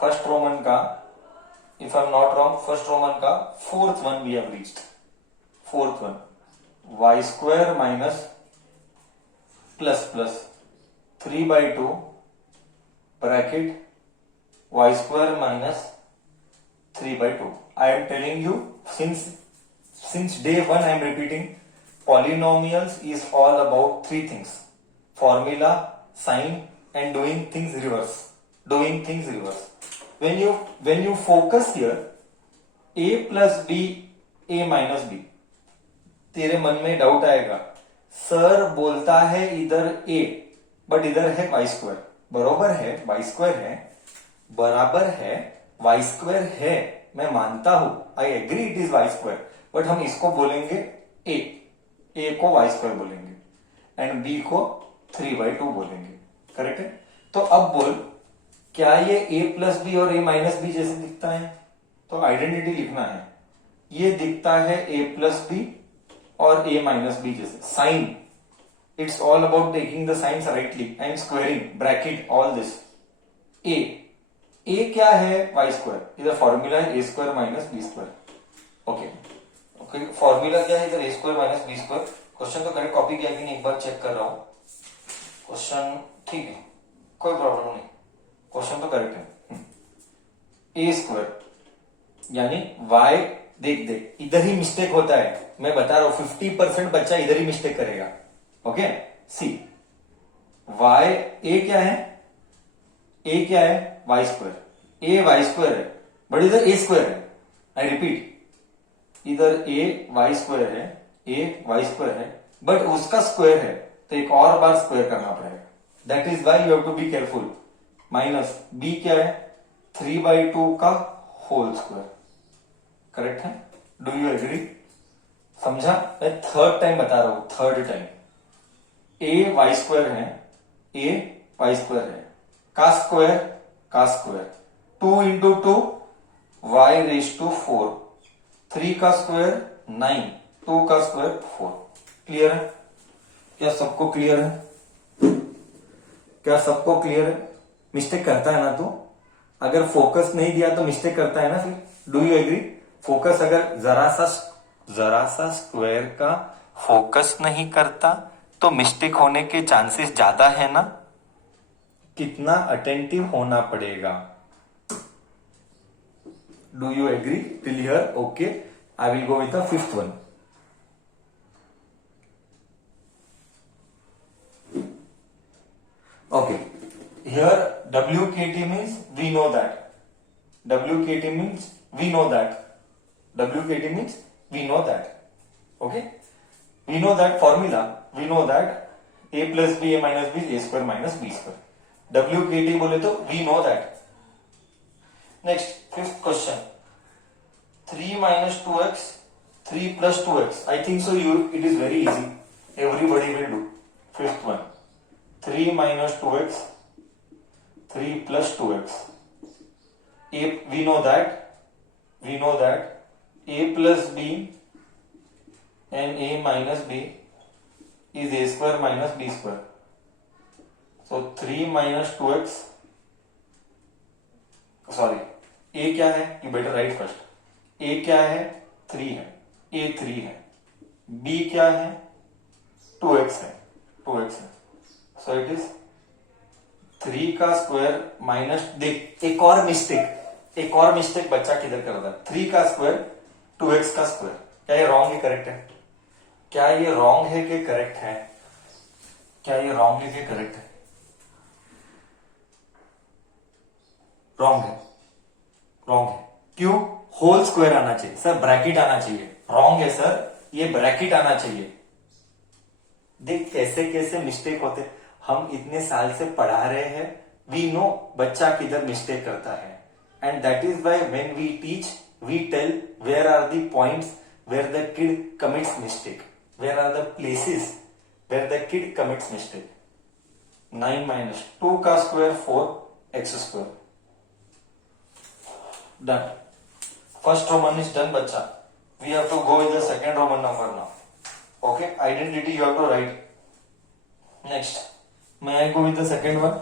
First Roman का, if I am not wrong, first Roman का fourth one we have reached, fourth one, Y square minus plus plus 3/2 bracket Y square minus 3/2. I am telling you, since day one I am repeating, polynomials is all about three things: formula, sign, and doing things reverse. Doing things reverse. When you focus here, a plus b, a minus b, तेरे मन में doubt आएगा, sir बोलता है इधर a, but इधर है Y square. बराबर है वाई स्क्वायर है, बराबर है वाई स्क्वायर है, मैं मानता हूं, I agree it is Y square, but हम इसको बोलेंगे ए को वाई स्क्वायर बोलेंगे एंड बी को 3/2 बोलेंगे. करेक्ट है? तो अब बोल, क्या ये ए प्लस बी और ए माइनस बी जैसे दिखता है? तो आइडेंटिटी लिखना है, ये दिखता है ए प्लस बी और ए माइनस बी जैसे. Sign, it's all about taking the signs rightly. I am squaring bracket all this. A क्या है? Y square. इधर फॉर्मूला है A square minus B square. Okay, formula क्या है? इधर A square minus B square. Question तो correct copy किया कि नहीं, एक बार चेक कर रहा हूं. क्वेश्चन ठीक है, कोई प्रॉब्लम नहीं, क्वेश्चन तो करेक्ट है. ए स्क्वायर यानी वाई, देख इधर ही मिस्टेक होता है, मैं बता रहा हूं. 50% बच्चा इधर ही मिस्टेक करेगा. ओके, सी वाई, ए क्या है? ए क्या है? Y square. A Y square है, बट इधर ए स्क्वायर है. आई रिपीट, इधर ए वाई स्क्वायर है, ए वाई स्क्वायर है, बट उसका स्क्वायर है, तो एक और बार स्क्वायर करना पड़ेगा. That is why you have to be careful. Minus B क्या है? 3/2 का होल स्क्वायर. करेक्ट है? Do you agree? समझा? मैं थर्ड टाइम बता रहा हूं, third time. A Y square है, ए वाई स्क्वायर है, का square 2 into 2 Y raise to 4, 3 का स्क्वायर 9, 2 का स्क्वायर 4. क्लियर है? क्या सबको क्लियर है? क्या सबको क्लियर है? मिस्टेक करता है ना तू? अगर फोकस नहीं दिया तो मिस्टेक करता है ना फिर. Do you agree? फोकस अगर जरा सा स्क्वायर का फोकस नहीं करता तो मिस्टेक होने के चांसेस ज्यादा है ना. कितना अटेंटिव होना पड़ेगा. Do you agree till here? Okay, I will go with the fifth one. Okay, here WKT means we know that. WKT means we know that. WKT means we know that. Okay, we know that formula. We know that a plus b, a minus b, a square minus b square. WKT बोले तो we know that. Next, fifth question. 3 minus 2x, 3 plus 2x. I think so. It is very easy. Everybody will do. Fifth one. 3 minus 2x, 3 plus 2x. We know that a plus b and a minus b is a square minus b square. So 3 minus 2x, sorry, a क्या है? You better write first. a क्या है? 3 है, a 3 है. b क्या है? 2x है, 2x है. So it is 3 का स्क्वायर माइनस, देख एक और मिस्टेक बच्चा किधर कर रहा है. 3 का स्क्वायर 2x का स्क्वायर. क्या ये रॉन्ग है? करेक्ट है? क्या ये रॉन्ग है कि करेक्ट है? क्या ये रॉन्ग है कि करेक्ट है? रॉन्ग है. रॉन्ग है. क्यों? होल स्क्वायर आना चाहिए सर, ब्रैकेट आना चाहिए. रॉन्ग है सर, ये ब्रैकेट आना चाहिए. देख कैसे कैसे मिस्टेक होते. हम इतने साल से पढ़ा रहे हैं, वी नो बच्चा किधर मिस्टेक करता है. And that is why when we teach, we tell where are the points where the kid commits mistake, where are the places where the kid commits mistake. 9 minus 2 का square 4x square. Done. First Roman is done बच्चा. We have to go with the second Roman number now. Okay, identity you have to write. Next, may I go with the second one?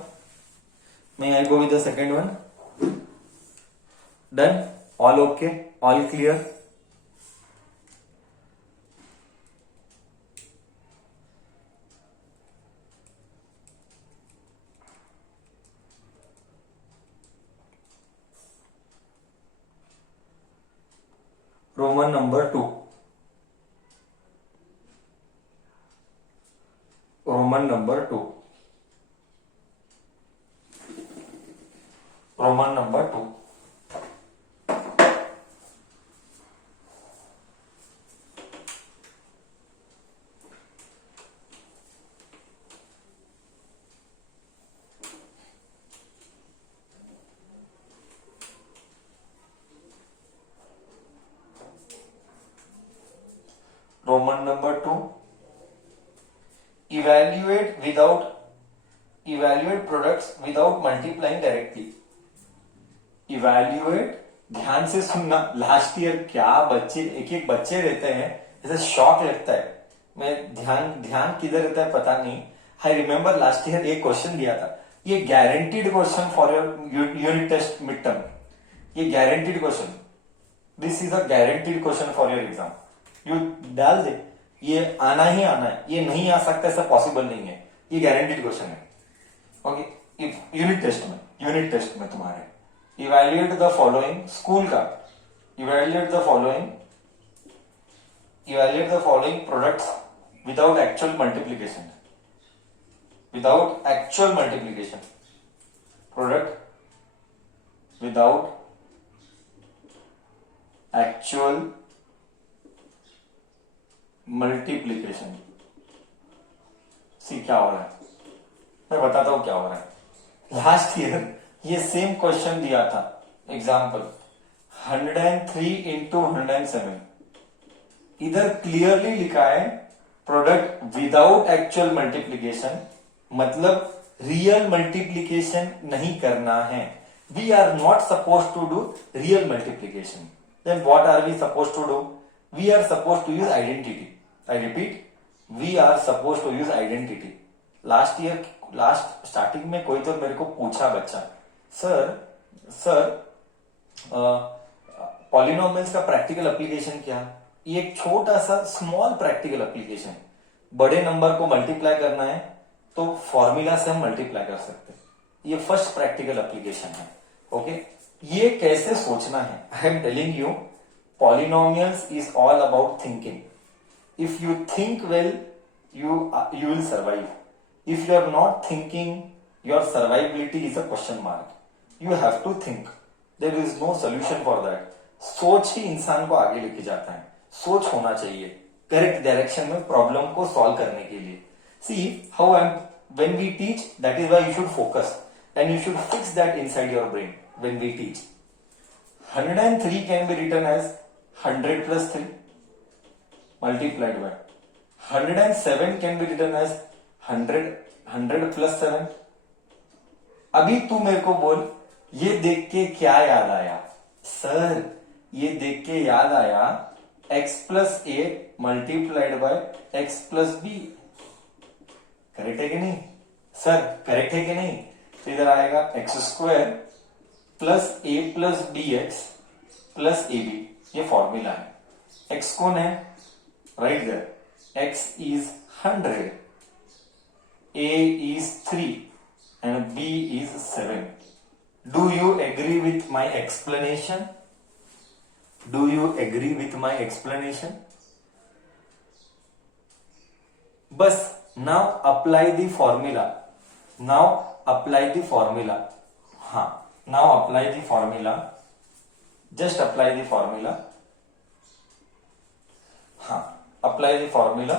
Done, all okay, all clear. Roman number 2. Roman number 2. Roman number 2. Roman number 2. Evaluate products without multiplying directly. Evaluate, ध्यान से सुनना. Last year क्या बच्चे, एक एक बच्चे रहते हैं, जैसे शॉक लगता है. मैं ध्यान किधर रहता है पता नहीं. आई रिमेम्बर लास्ट ईयर एक क्वेश्चन दिया था, ये guaranteed question for your unit test mid term. ये guaranteed question, this is a guaranteed question for your exam. यू डाल दे, ये आना ही आना है, ये नहीं आ सकता, ऐसा पॉसिबल नहीं है. ये गारंटीड क्वेश्चन है. ओके, यूनिट टेस्ट में तुम्हारे इवैल्यूएट द फॉलोइंग, स्कूल का evaluate the following products without actual multiplication. Product without actual multiplication. See क्या हो रहा है, मैं बताता हूं क्या हो रहा है. लास्ट ईयर ये सेम क्वेश्चन दिया था. Example 103 into 107. इधर क्लियरली लिखा है प्रोडक्ट विदाउट एक्चुअल मल्टीप्लीकेशन, मतलब रियल मल्टीप्लीकेशन नहीं करना है. We are not suppose to do real multiplication. Then what are we suppose to do? We are suppose to use identity. I repeat, we are suppose to use identity. Last starting में कोई तो मेरे को पूछा बच्चा, sir polynomials का practical application क्या? ये एक छोटा सा स्मॉल प्रैक्टिकल एप्लीकेशन. बड़े नंबर को मल्टीप्लाई करना है तो फॉर्मूला से हम मल्टीप्लाई कर सकते हैं. ये फर्स्ट प्रैक्टिकल एप्लीकेशन है. ओके, ये कैसे सोचना है? I am telling you, polynomials is all about thinking. If you think well, you will survive. If you are not thinking, your survivability is a question mark. You have to think. There is no solution for that. सोच ही इंसान को आगे लेके जाता है. सोच होना चाहिए करेक्ट डायरेक्शन में प्रॉब्लम को सॉल्व करने के लिए. See how when we teach, that is why you should focus and you should fix that inside your brain when we teach. 103 can be written as 100 plus 3 multiplied by 107 can be written as 100 plus 7. अभी तू मेरे को बोल, ये देख के क्या याद आया? सर ये देख के याद आया x plus A multiplied by x plus B. Correct है कि नहीं सर? करेक्ट है कि नहीं? तो इधर आएगा X square plus A plus B X plus A B. ये फॉर्मूला है. x कौन है? Right there, x is 100, a is 3 and b is 7. Do you agree with my explanation? Do you agree with my explanation? बस now apply the formula. Now apply the formula. हाँ, now apply the formula. Just apply the formula. हाँ, apply the formula.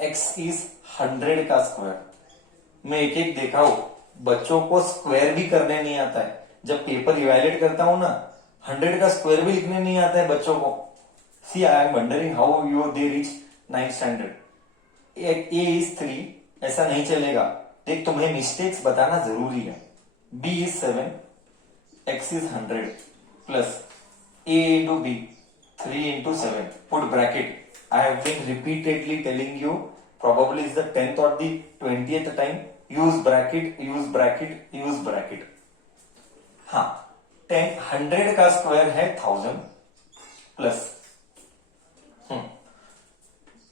x is 100 का square. मैं एक एक देखा हूं, बच्चों को स्क्वायर भी करने नहीं आता है. जब पेपर इवैल्यूएट करता हूं ना, 100 का स्क्वायर भी लिखने नहीं आता है बच्चों को. See I am wondering how you they reach 9th standard. a is 3, ऐसा नहीं चलेगा. देख, तुम्हें मिस्टेक्स बताना जरूरी है. b is 7, x is 100 plus a into b 3 into 7. Put bracket. I have been repeatedly telling you, probably it's the 10th or the 20th time. Use bracket, use bracket, use bracket. हाँ, 100 का square है 1000 plus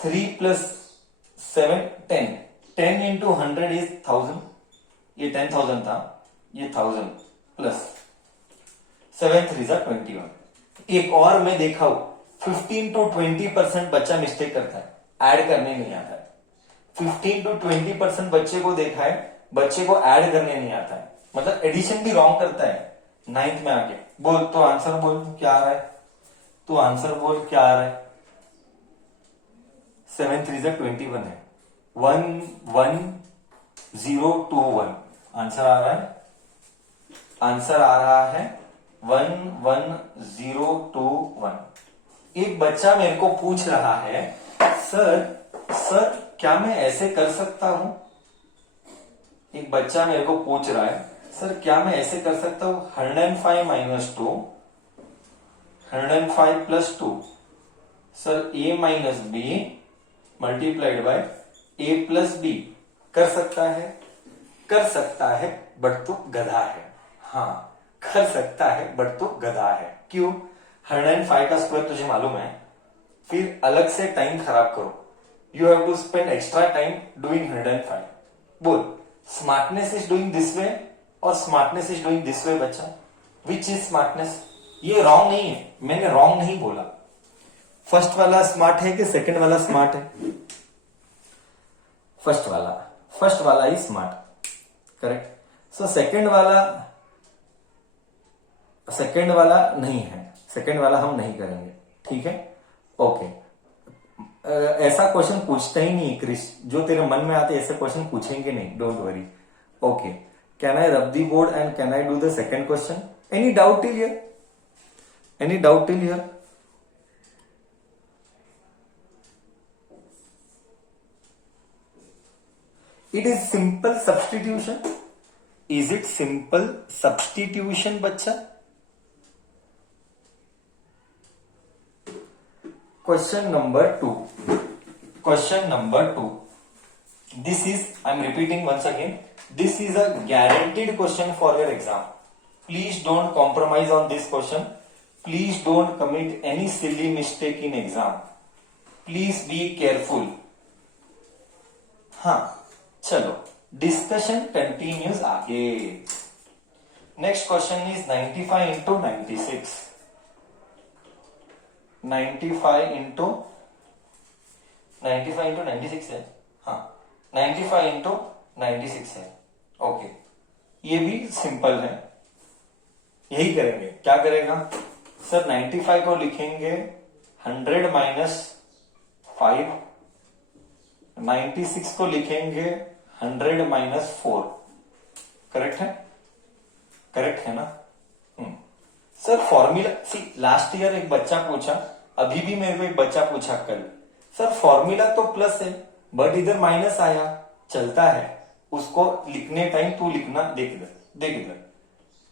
3 plus 7 10 10 into 100 is 1000, ये 10,000 था, ये 1000 plus 7 3 जा 21। एक और मैं देखा हूं 15 to 20% बच्चा मिस्टेक करता है, ऐड करने नहीं आता है। 15 to 20% बच्चे को देखा है, बच्चे को ऐड करने नहीं आता है, मतलब एडिशन भी रॉन्ग करता है 9th में आके। बोल तो आंसर बोल क्या आ रहा है, तो आंसर बोल क्या आ रहा है। 7 3 जा 21 है, 11021 आंसर आ रहा है, आंसर आ रहा है 11021। एक बच्चा मेरे को पूछ रहा है सर क्या मैं ऐसे कर सकता हूं, एक बच्चा मेरे को पूछ रहा है सर क्या मैं ऐसे कर सकता हूं 105 minus 2 105 plus 2 sir a minus B multiplied by a plus B कर सकता है, कर सकता है बट तू गधा है। हाँ कर सकता है बट तू गधा है। क्यों? 105 का स्क्वायर तुझे मालूम है, फिर अलग से टाइम खराब करो, you have to spend extra time doing 105। बोल smartness is doing this way और smartness is doing this way बच्चा, विच इज स्मार्टनेस? ये रॉन्ग नहीं है, मैंने रॉन्ग नहीं बोला। फर्स्ट वाला स्मार्ट है कि सेकंड वाला स्मार्ट है? फर्स्ट वाला ही स्मार्ट, करेक्ट। सो सेकंड वाला नहीं है, सेकंड वाला हम नहीं करेंगे, ठीक है, ओके। ऐसा क्वेश्चन पूछता ही नहीं क्रिश, जो तेरे मन में आते ऐसे क्वेश्चन पूछेंगे नहीं, don't worry, okay. Can I rub the board and can I do the second question? Any doubt till here? Any doubt till here? It is simple substitution. Is it simple substitution बच्चा? Question number 2. Question number 2. This is, I am repeating once again, this is a guaranteed question for your exam. Please don't compromise on this question. Please don't commit any silly mistake in exam. Please be careful. हाँ चलो discussion continues आगे। Next question is 95 into 96। 95 into 96 है, हाँ 95 into 96 है, okay. ये भी simple है, यही करेंगे। क्या करेगा सर? 95 को लिखेंगे 100 माइनस 5, 96 को लिखेंगे 100 माइनस 4। करेक्ट है? करेक्ट है ना? सर फॉर्मूला, सी लास्ट ईयर एक बच्चा पूछा, अभी भी मेरे को एक बच्चा पूछा कल, सर फॉर्मूला तो प्लस है बट इधर माइनस आया, चलता है, उसको लिखने टाइम तू लिखना, देख इधर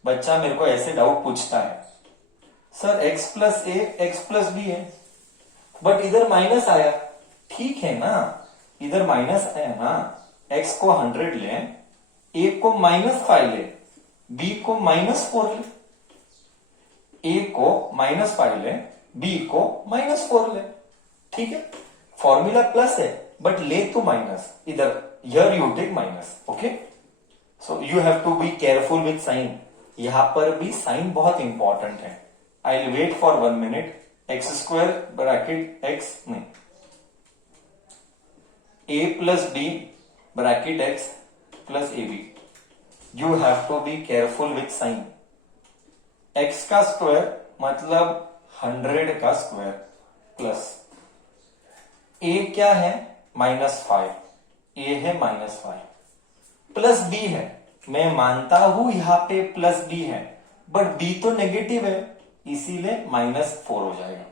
बच्चा मेरे को ऐसे डाउट पूछता है, सर x प्लस ए एक्स प्लस बी है बट इधर माइनस आया, ठीक है ना, इधर माइनस आया ना, x को 100 ले, a को माइनस 5 ले, b को माइनस 4 ले, a को माइनस 5 ले, b को माइनस 4 ले, ठीक है। फॉर्मूला प्लस है बट ले तो माइनस, इधर here you take minus, okay. So you have to be careful with sign, यहां पर भी साइन बहुत इंपॉर्टेंट है। I will wait for 1 minute. X square bracket X नहीं, a plus B bracket x plus A B, you have to be careful with sign. x का square मतलब 100 का square plus a क्या है? -5, a है -5 plus b है, मैं मानता हूं यहां पे प्लस b है बट b तो नेगेटिव है, इसीलिए -4 हो जाएगा,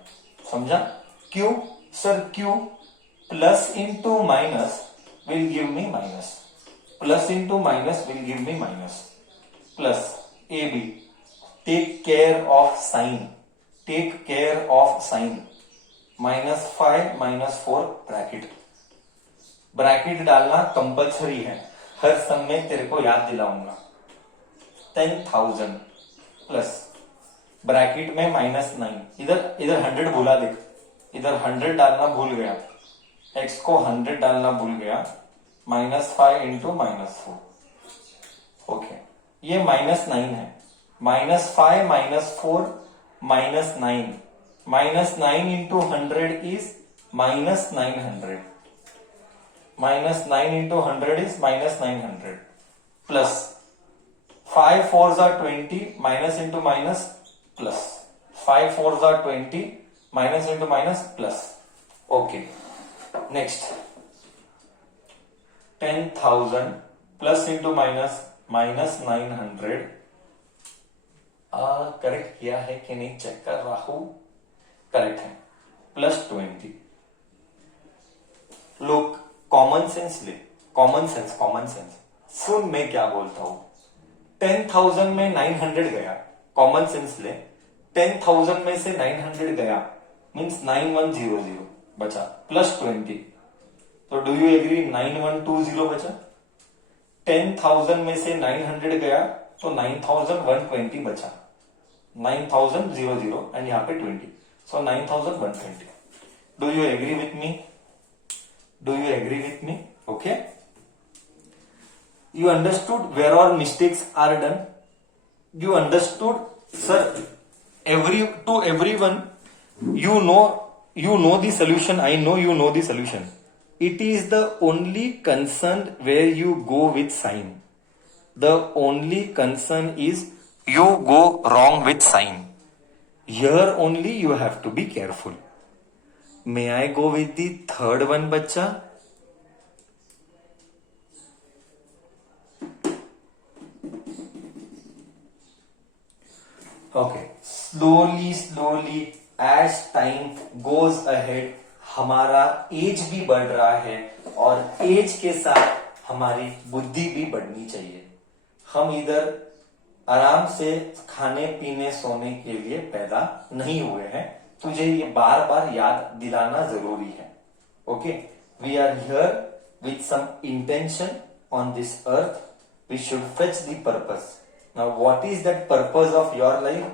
समझा? क्यों सर? क्यों? Plus into minus will give me minus, plus into minus will give me minus, plus AB, take care of sign, take care of sign, -5 -4 bracket डालना कंपल्सरी है, हर सम में तेरे को याद दिलाऊंगा। 10,000 प्लस ब्रैकेट में -9, इधर इधर 100 भूला, देख इधर 100 डालना भूल गया, x को 100 डालना भूल गया, -5 इंटू -4, ओके, ये -9 है, -5 -4 -9, -9 into 100 is -900, -9 into 100 is -900, plus 5 4s are 20, minus into minus plus, 5 4s are 20, minus into minus plus, okay. Next 10,000 plus into minus -900, correct किया है कि नहीं चेक कर रहा हूं, करेक्ट है, +20. लोग कॉमन सेंस ले, कॉमन सेंस सुन, मैं क्या बोलता हूं. 10,000 में 900 गया, कॉमन सेंस ले, 10,000 में से 900 गया मीन्स 9100 बचा, +20, तो डू यू एग्री 9120 बचा. 10,000 में से 900 गया तो 9,120 बचा, 9,000 एंड यहाँ पे 20, so 9,120. Do you agree with me? Do you agree with me? Okay. You understood where all mistakes are done? You understood, sir, to everyone, you know the solution. I know you know the solution. It is the only concern where you go with sign. The only concern is you go wrong with sign. Here only you have to be careful. May I go with the third one, बच्चा? Okay. Slowly as time goes ahead, हमारा as भी बढ़ रहा है और as के साथ हमारी बुद्धि भी बढ़नी चाहिए. हम इधर आराम से खाने पीने सोने के लिए पैदा नहीं हुए हैं. तुझे ये बार बार याद दिलाना जरूरी है. Okay, we are here with some intention on this earth. We should fetch the purpose. Now what is that purpose of your life?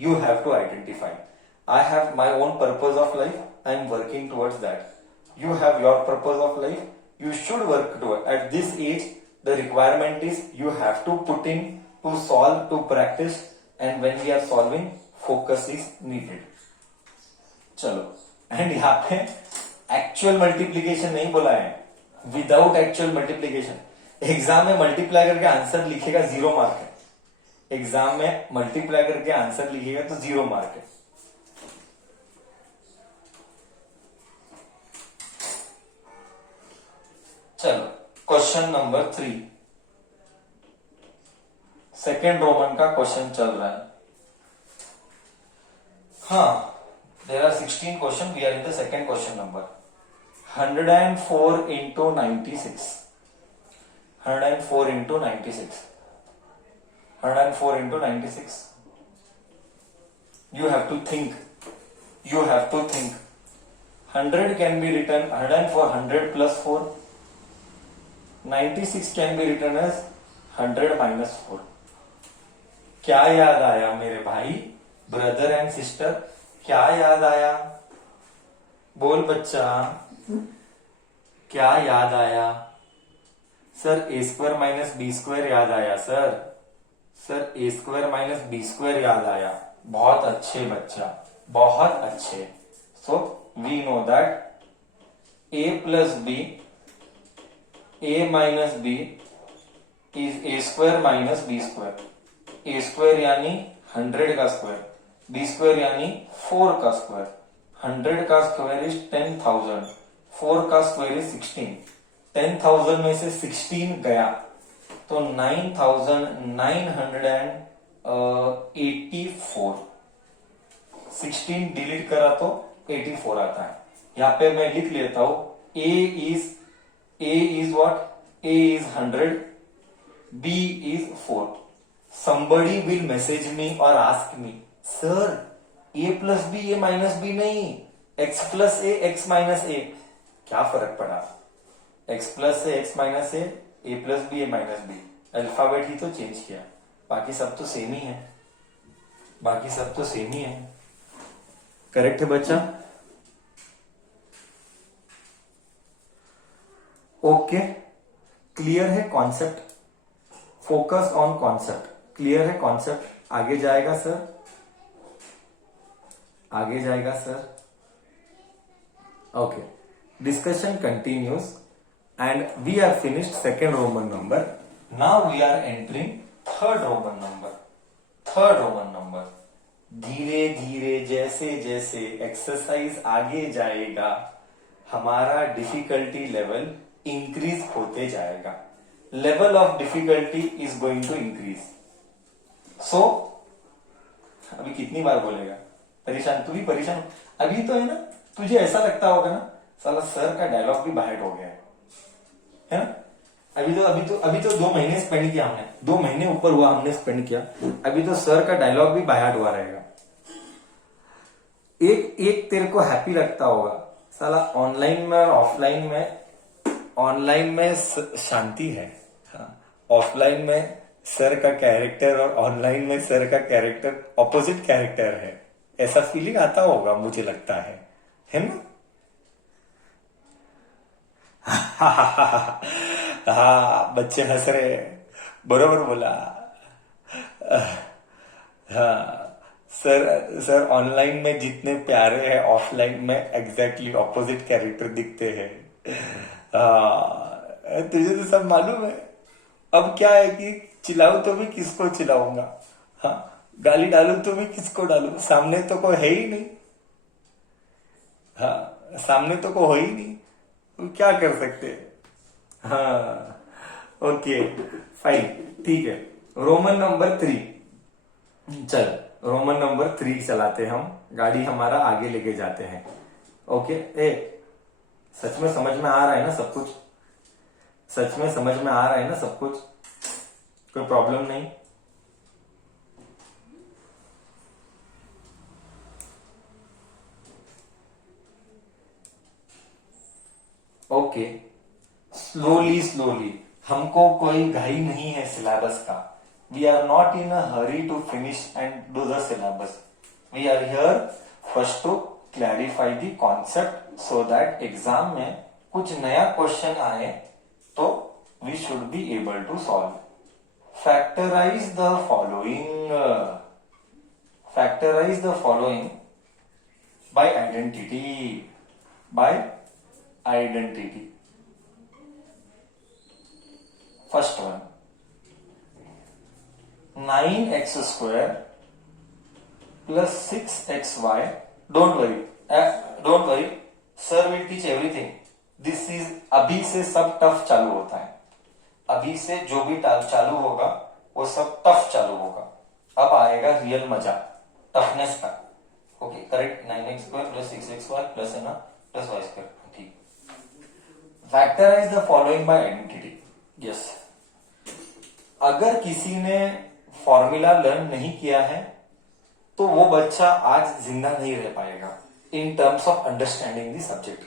You have to identify. I have my own purpose of life. I am working towards that. You have your purpose of life. You should work toward. At this age, the requirement is you have to put in, to solve, to practice, and when we are solving, focus is needed. चलो, and यहाँ पे actual multiplication नहीं बोला है, without actual multiplication. Exam में multiply करके answer लिखेगा 0 mark है. एग्जाम में मल्टीप्लाई करके आंसर लिखेगा तो 0 मार्क है. चलो, क्वेश्चन नंबर 3, सेकेंड रोमन का क्वेश्चन चल रहा है. हाँ, there are 16 questions. We are in the second question number. 104 into 96. 104 into 96. 104 into 96. You have to think. You have to think. 100 can be written 104, 100 plus 4. 96 can be written as 100 minus 4. क्या याद आया मेरे भाई, brother and sister? क्या याद आया? बोल बच्चा, क्या याद आया? सर a² माइनस b² याद आया. सर a² माइनस b² याद आया. बहुत अच्छे बच्चा, बहुत अच्छे. So we know that a plus b, a minus b is a² minus b². a² यानी 100 का स्क्वायर, b² यानी 4 का स्क्वायर. 100 का स्क्वायर इज 10,000, 4 का स्क्वायर इज 16. 10,000 में से 16 गया तो 9,984. 16 डिलीट करा तो 84 आता है. यहां पे मैं लिख लेता हूं, a is what? a is 100, b is 4. Somebody will message me or ask me, sir, a plus b, a minus b नहीं, x plus a, x minus a. क्या फर्क पड़ा? x plus a, x minus a plus b, a minus b. Alphabet ही तो change किया, बाकी सब तो सेम ही है. बाकी सब तो सेम ही है। करेक्ट है बच्चा? ओके, क्लियर है concept? Focus on concept. Clear है कॉन्सेप्ट? आगे जाएगा सर, आगे जाएगा sir. Okay, discussion continues and we are finished second Roman number. Now we are entering third Roman number. Third Roman number. धीरे धीरे जैसे जैसे एक्सरसाइज आगे जाएगा हमारा डिफिकल्टी लेवल इंक्रीज होते जाएगा। Level of difficulty is going to increase. So अभी कितनी बार बोलेगा? परेशान, तू भी परेशान अभी तो है ना? तुझे ऐसा लगता होगा ना साला सर का डायलॉग भी बाहर हो गया है ना? अभी तो 2 महीने स्पेंड किया हमने, 2 महीने ऊपर हुआ हमने स्पेंड किया। अभी तो सर का डायलॉग भी बाहर हुआ रहेगा। एक तेरे को हैप्पी लगता होगा साला ऑनलाइन में और ऑफलाइन में। ऑनलाइन में शांति है, ऑफलाइन में सर का कैरेक्टर और ऑनलाइन में सर का कैरेक्टर ऑपोजिट कैरेक्टर है। ऐसा फीलिंग आता होगा मुझे लगता है ना? हाँ, बच्चे हंस रहे, बरोबर बोला। हाँ, सर ऑनलाइन में जितने प्यारे हैं ऑफलाइन में एग्जैक्टली ऑपोजिट कैरेक्टर दिखते हैं। हाँ, तुझे तो सब मालूम है। अब क्या है कि चिल्लाऊं तो भी किसको चिल्लाऊंगा? हाँ, गाली डालूं तो भी किसको डालूं? सामने तो कोई है ही नहीं। हाँ, सामने तो कोई हो ही नहीं, तो क्या कर सकते? हाँ, ओके फाइन, ठीक है। रोमन नंबर 3, चल रोमन नंबर 3 चलाते हम, गाड़ी हमारा आगे लेके जाते हैं। ओके, सच में समझ में आ रहा है ना सब कुछ? सच में समझ में आ रहा है ना सब कुछ? कोई प्रॉब्लम नहीं? ओके, स्लोली, हमको कोई घाई नहीं है सिलेबस का। We are not in a hurry to finish and do the syllabus. We are here first to clarify the concept so that exam में कुछ नया क्वेश्चन आए तो we should be able to solve. Factorize the following, factorize the following by identity, by identity. First one, 9x square plus 6xy. Don't worry, sir will teach everything. This is अभी से सब tough चालू होता है। अभी से जो भी चालू होगा वो सब टफ चालू होगा। अब आएगा रियल मजा, टफनेस का। Okay, correct. 9x square plus 6xy plus है ना plus y square। ठीक, factorize the following by identity. Yes, अगर किसी ने फॉर्मूला लर्न नहीं किया है तो वो बच्चा आज जिंदा नहीं रह पाएगा in terms of understanding the subject.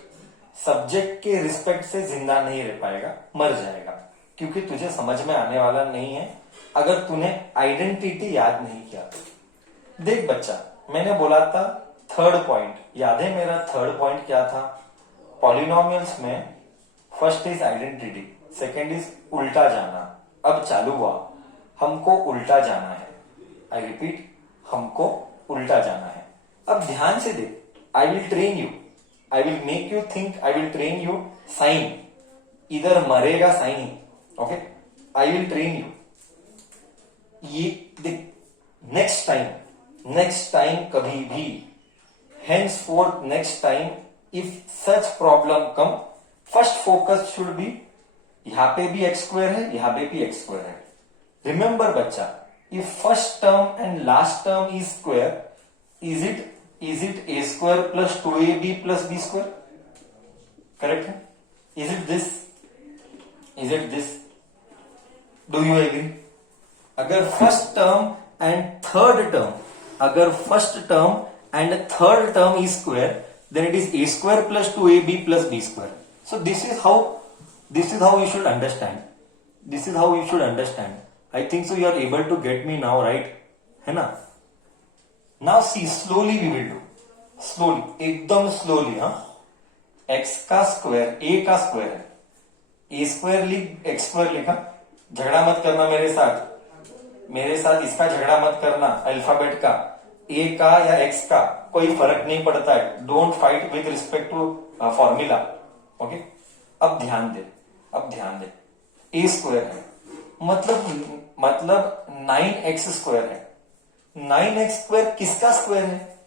Subject के रिस्पेक्ट से जिंदा नहीं रह पाएगा, मर जाएगा, क्योंकि तुझे समझ में आने वाला नहीं है अगर तूने आइडेंटिटी याद नहीं किया तो। देख बच्चा, मैंने बोला था थर्ड पॉइंट, याद है मेरा थर्ड पॉइंट क्या था? पॉलिनोमियल्स में first is identity, second is उल्टा जाना। अब चालू हुआ, हमको उल्टा जाना है। आई रिपीट, हमको उल्टा जाना है। अब ध्यान से देख, I will train you, I will make you think, I will train you. Sign इधर मरेगा साइन ही। Okay, I will train you. ये देख, नेक्स्ट टाइम कभी भी, henceforth next time if such problem come, first focus should be, यहां पे भी एक्स स्क्वायर है, यहां पे भी एक्स स्क्वायर है। रिमेंबर बच्चा, if first term and last term is square, is it A square plus 2ab plus B square? Correct है? Is it this? Do you agree? अगर first term and third term, अगर first term and third term is square, then it is a square plus 2ab plus b square. So this is how you should understand. This is how you should understand. I think so you are able to get me now, right? है ना? Now see slowly we will do, slowly, एकदम slowly. हाँ, X का square A का square है, A square लिख X square लिखा, झगड़ा मत करना मेरे साथ, मेरे साथ इसका झगड़ा मत करना, अल्फाबेट का ए का या एक्स का कोई फर्क नहीं पड़ता है, don't fight with respect to formula. Okay, अब ध्यान दे, अब ध्यान दे, ए स्क्वायर है मतलब 9x स्क्वायर है, 9x स्क्वायर किसका स्क्वायर है,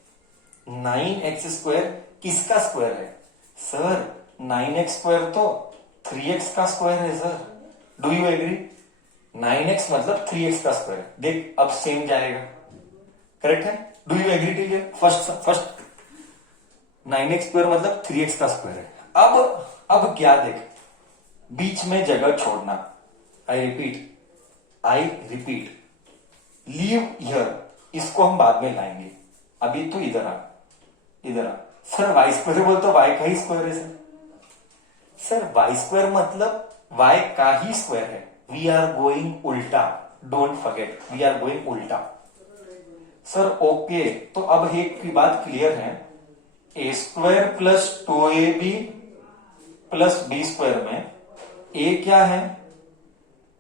9x स्क्वायर किसका स्क्वायर है सर, 9x स्क्वायर तो 3x का स्क्वायर है sir, do you agree, 9x मतलब 3x का स्क्वायर है, देख अब सेम जाएगा, करेक्ट है, डू यू एग्री टू ये फर्स्ट 9x स्क्वायर मतलब 3x का स्क्वायर है। अब क्या देख, बीच में जगह छोड़ना, आई रिपीट, लीव हियर, इसको हम बाद में लाएंगे, अभी तो इधर आ, सर वाई स्क्वायर बोल तो वाई का ही स्क्वायर है सर वाई स्क्वायर मतलब वाई का ही स्क्वायर है, वी आर गोइंग उल्टा, don't forget we are going उल्टा सर। ओके, तो अब एक की बात क्लियर है, A square plus 2ab plus B square में ए क्या है,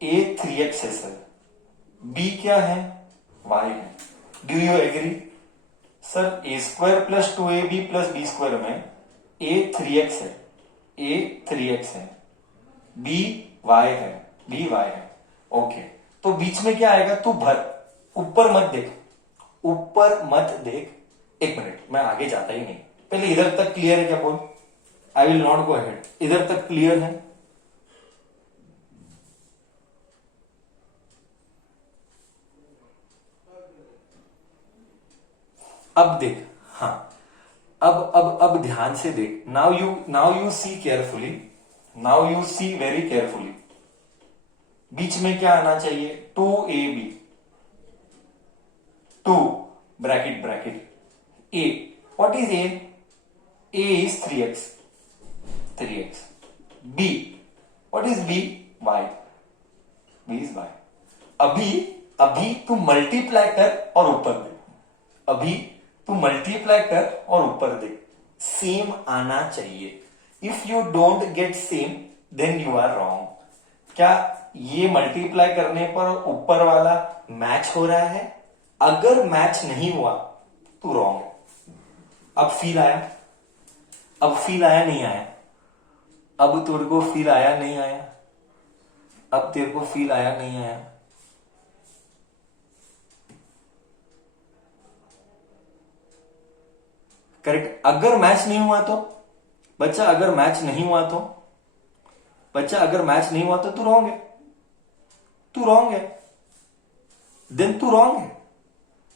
ए 3x है सर, बी क्या है, y है, do you agree sir, A square plus 2ab plus B square में ए 3x है, बी y है, ओके, तो बीच में क्या आएगा, तू भर, ऊपर मत देख, एक मिनट मैं आगे जाता ही नहीं, पहले इधर तक क्लियर है क्या बोल, I will not go ahead, इधर तक क्लियर है, अब देख, हाँ अब ध्यान से देख, now you see carefully, now you see very carefully, बीच में क्या आना चाहिए, 2ab, 2 bracket a, what is a is 3x, b, what is b, y is y। अभी तू मल्टीप्लाई कर और ऊपर दे, अभी तू मल्टीप्लाई कर और ऊपर दे, सेम आना चाहिए, if you don't get same then you are wrong. क्या ये मल्टीप्लाई करने पर ऊपर वाला मैच हो रहा है, अगर मैच नहीं हुआ तो रॉन्ग है। अब फील आया नहीं आया, अब तेरे को फील आया नहीं आया, अब तेरे को फील आया नहीं आया, करेक्ट। अगर मैच नहीं हुआ तो बच्चा, अगर मैच नहीं हुआ तो तू रॉन्ग है, देन तू रॉन्ग है,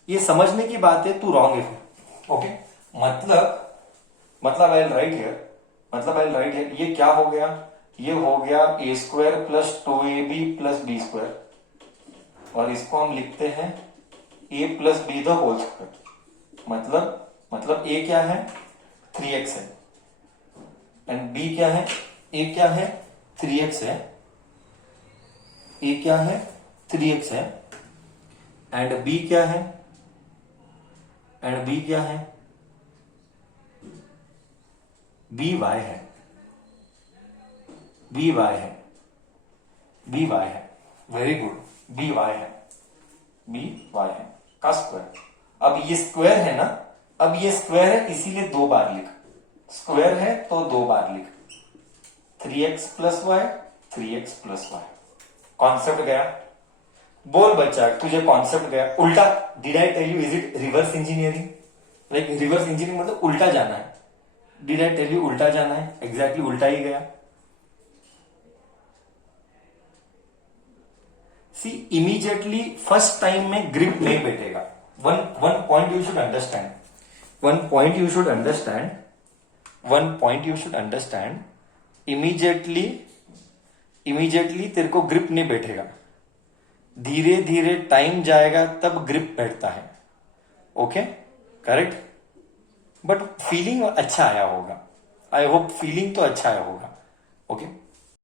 ये समझने की बात है, तू रॉन्ग है फिर, ओके। मतलब आई राइट हियर, ये क्या हो गया, ये हो गया A square plus 2ab plus B square, और इसको हम लिखते हैं a plus B the whole square, मतलब a क्या है, 3x है, एंड b क्या है, a क्या है, 3x है, a क्या है, 3x है, एंड b क्या है, by है, by है, वेरी गुड, by है का स्क्वायर। अब ये स्क्वायर है ना, अब ये स्क्वायर है इसीलिए 2 बार लिख, स्क्वायर है तो 2 बार लिख, 3x प्लस वाई, कॉन्सेप्ट गया, बोल बच्चा तुझे कॉन्सेप्ट गया, उल्टा, did I tell you, is it reverse engineering, like reverse engineering मतलब उल्टा जाना है, डिड आई टेल यू उल्टा जाना है, एग्जैक्टली उल्टा ही गया। सी इमीडिएटली फर्स्ट टाइम में ग्रिप नहीं बैठेगा, one point you should understand, immediately तेरे को ग्रिप नहीं बैठेगा, धीरे धीरे टाइम जाएगा तब ग्रिप बैठता है, ओके, करेक्ट, बट फीलिंग अच्छा आया होगा, आई होप फीलिंग तो अच्छा आया होगा, ओके।